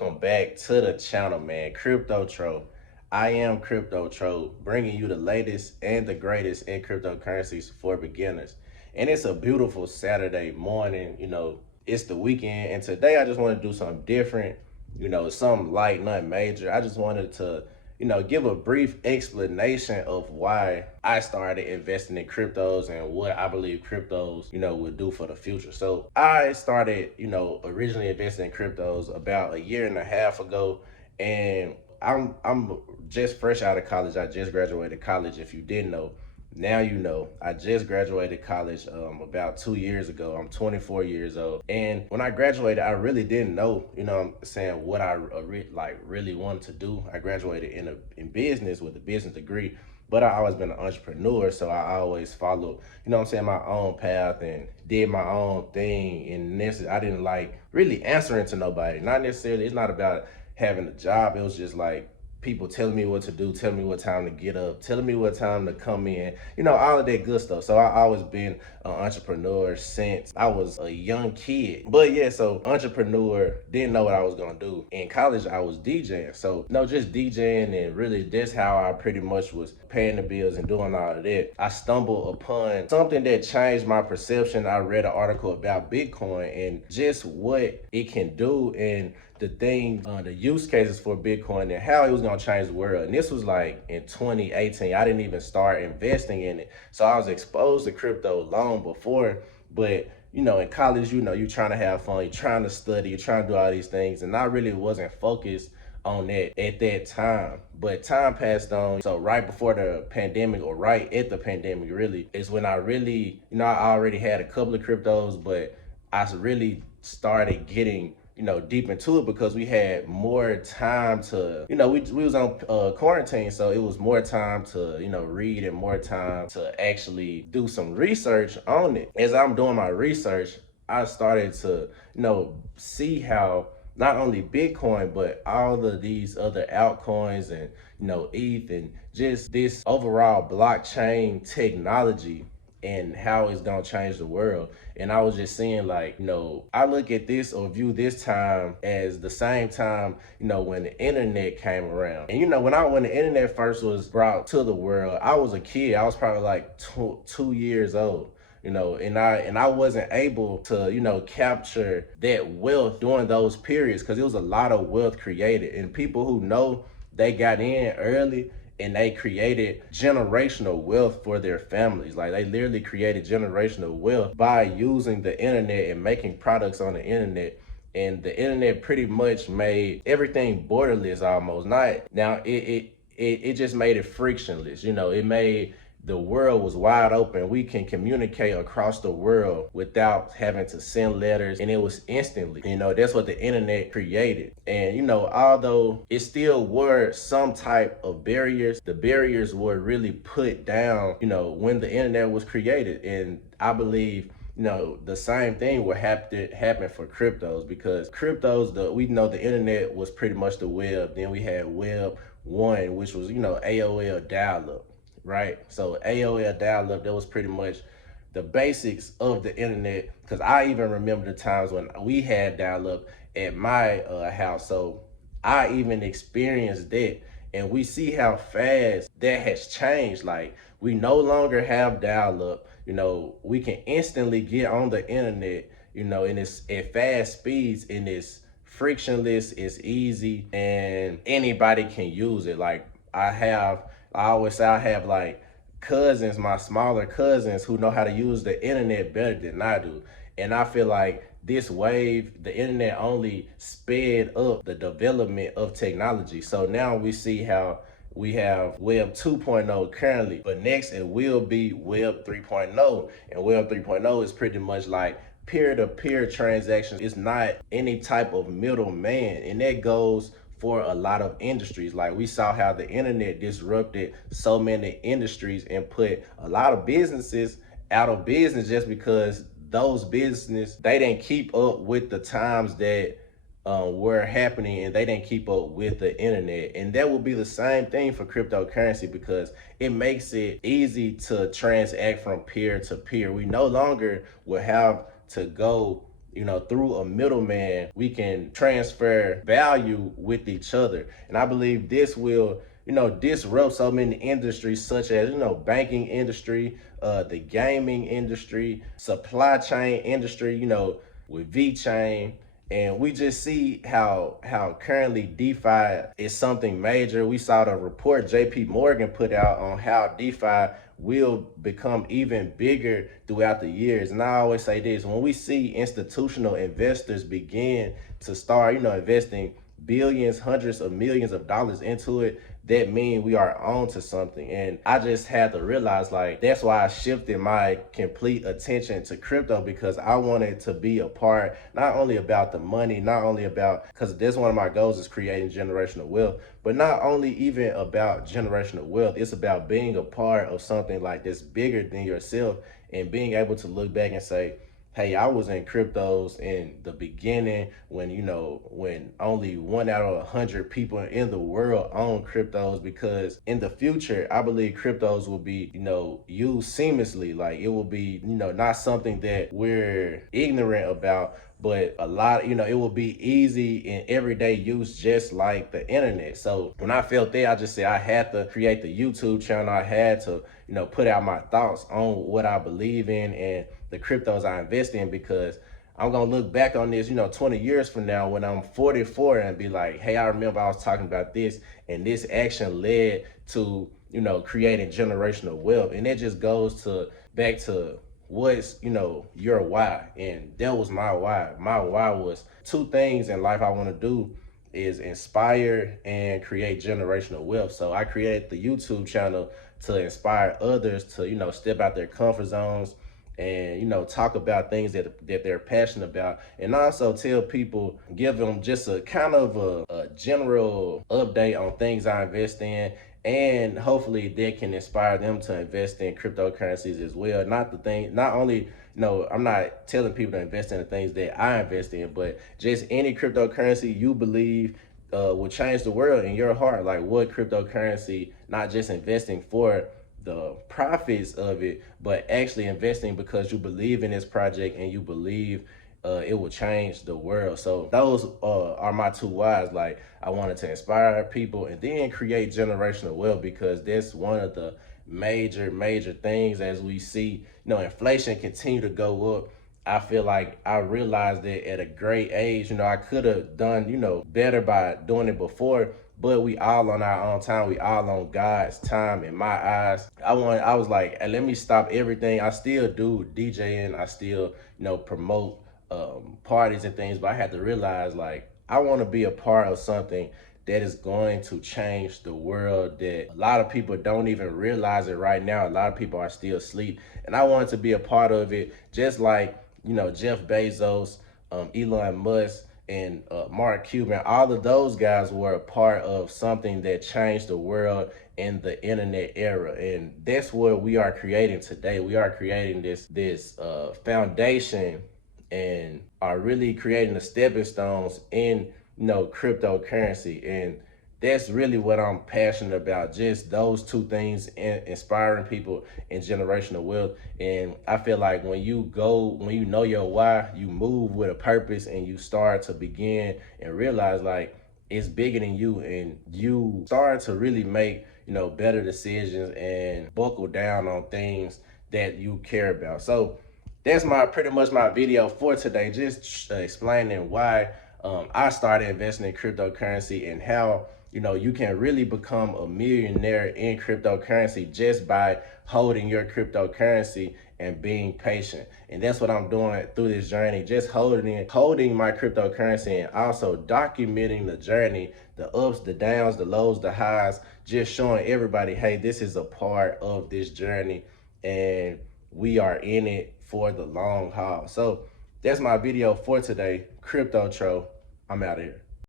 welcome back to the channel, man. Crypto Tro. I am Crypto Tro, bringing you the latest and the greatest in cryptocurrencies for beginners. And it's a beautiful Saturday morning. It's the weekend, and today I just want to do something different. Something light, nothing major. I just wanted to give a brief explanation of why I started investing in cryptos and what I believe cryptos, would do for the future. So I started, originally investing in cryptos about a year and a half ago, and I'm just fresh out of college. I just graduated college. If you didn't know, now you know. I just graduated college about 2 years ago. I'm 24 years old, and when I graduated, I really didn't know, what I'm saying, what I really wanted to do. I graduated in business with a business degree, but I always been an entrepreneur, so I always followed, what I'm saying, my own path and did my own thing. And this, I didn't like really answering to nobody. Not necessarily. It's not about having a job. It was just like people telling me what to do, telling me what time to get up, telling me what time to come in, all of that good stuff. So I always been an entrepreneur since I was a young kid. But yeah, so entrepreneur, didn't know what I was gonna do. In college, I was DJing. So no, just DJing, and really that's how I pretty much was paying the bills and doing all of that. I stumbled upon something that changed my perception. I read an article about Bitcoin and just what it can do, and the use cases for Bitcoin and how it was gonna change the world. And this was like in 2018. I didn't even start investing in it. So I was exposed to crypto long before, but in college, you're trying to have fun, you're trying to study, you're trying to do all these things. And I really wasn't focused on that at that time. But time passed on. So right before the pandemic, or right at the pandemic really, is when I really, I already had a couple of cryptos, but I really started getting deep into it because we had more time to, we was on quarantine, so it was more time to, read, and more time to actually do some research on it. As I'm doing my research, I started to, see how not only Bitcoin, but all of these other altcoins and, ETH, and just this overall blockchain technology and how it's gonna change the world. And I was just seeing, like, I look at this or view this time as the same time, when the internet came around. And when the internet first was brought to the world, I was a kid. I was probably like 2 years old. And I wasn't able to, capture that wealth during those periods, because it was a lot of wealth created. And people who know, they got in early, and they created generational wealth for their families. Like, they literally created generational wealth by using the internet and making products on the internet. And the internet pretty much made everything borderless almost. Not now, it just made it frictionless. It made the world was wide open. We can communicate across the world without having to send letters, and it was instantly. That's what the internet created. And although it still were some type of barriers, the barriers were really put down, when the internet was created. And I believe the same thing will happen for cryptos, because cryptos, we know the internet was pretty much the web. Then we had Web 1, which was, AOL dial-up. Right? So AOL dial-up, that was pretty much the basics of the internet, because I even remember the times when we had dial-up at my house. So I even experienced that, and we see how fast that has changed. Like, we no longer have dial-up. We can instantly get on the internet, and it's at fast speeds, and it's frictionless, it's easy, and anybody can use it. Like, I always say I have like cousins, my smaller cousins, who know how to use the internet better than I do. And I feel like this wave, the internet only sped up the development of technology. So now we see how we have Web 2.0 currently, but next it will be Web 3.0. And Web 3.0 is pretty much like peer-to-peer transactions. It's not any type of middleman, and that goes for a lot of industries. Like, we saw how the internet disrupted so many industries and put a lot of businesses out of business, just because those businesses, they didn't keep up with the times that were happening, and they didn't keep up with the internet. And that will be the same thing for cryptocurrency, because it makes it easy to transact from peer to peer. We no longer will have to go through a middleman, we can transfer value with each other. And I believe this will, disrupt so many industries such as, banking industry, the gaming industry, supply chain industry, with V-Chain. And we just see how currently DeFi is something major. We saw the report JP Morgan put out on how DeFi will become even bigger throughout the years. And I always say this, when we see institutional investors begin to start, investing billions, hundreds of millions of dollars into it, that means we are on to something. And I just had to realize, like, that's why I shifted my complete attention to crypto, because I wanted to be a part, not only about the money, not only about, because that's one of my goals is creating generational wealth, but not only even about generational wealth, it's about being a part of something like this bigger than yourself, and being able to look back and say, hey, I was in cryptos in the beginning when, when only 1 out of 100 people in the world own cryptos, because in the future, I believe cryptos will be, used seamlessly. Like, it will be, not something that we're ignorant about, but a lot, it will be easy in everyday use, just like the internet. So when I felt that, I just said I had to create the YouTube channel. I had to, put out my thoughts on what I believe in and the cryptos I invest in, because I'm gonna look back on this, 20 years from now when I'm 44 and be like, hey, I remember I was talking about this and this action led to, creating generational wealth. And it just goes to back to what's, your why. And that was my why. My why was two things in life I want to do is inspire and create generational wealth. So I created the YouTube channel to inspire others to, step out their comfort zones and, talk about things that they're passionate about, and also tell people, give them just a kind of a general update on things I invest in, and hopefully that can inspire them to invest in cryptocurrencies as well. Not only, I'm not telling people to invest in the things that I invest in, but just any cryptocurrency you believe will change the world in your heart. Like, what cryptocurrency, not just investing for the profits of it, but actually investing because you believe in this project and you believe it will change the world. So those are my two whys. Like, I wanted to inspire people and then create generational wealth, because that's one of the major things as we see, inflation continue to go up. I feel like I realized that at a great age, I could have done, better by doing it before, but we all on our own time. We all on God's time in my eyes. I was like, hey, let me stop everything. I still do DJing. I still, promote parties and things, but I had to realize, like, I want to be a part of something that is going to change the world, that a lot of people don't even realize it right now. A lot of people are still asleep, and I wanted to be a part of it, just like, Jeff Bezos, Elon Musk, and Mark Cuban. All of those guys were a part of something that changed the world in the internet era, and that's what we are creating today. We are creating this foundation, and are really creating the stepping stones in, cryptocurrency. And that's really what I'm passionate about, just those two things, inspiring people and generational wealth. And I feel like when you know your why, you move with a purpose, and you start to begin and realize, like, it's bigger than you, and you start to really make, better decisions and buckle down on things that you care about. So that's pretty much my video for today, just explaining why I started investing in cryptocurrency, and how, you can really become a millionaire in cryptocurrency just by holding your cryptocurrency and being patient. And that's what I'm doing through this journey, just holding my cryptocurrency, and also documenting the journey, the ups, the downs, the lows, the highs, just showing everybody, hey, this is a part of this journey, and we are in it for the long haul. So that's my video for today. Crypto Tro, I'm out of here.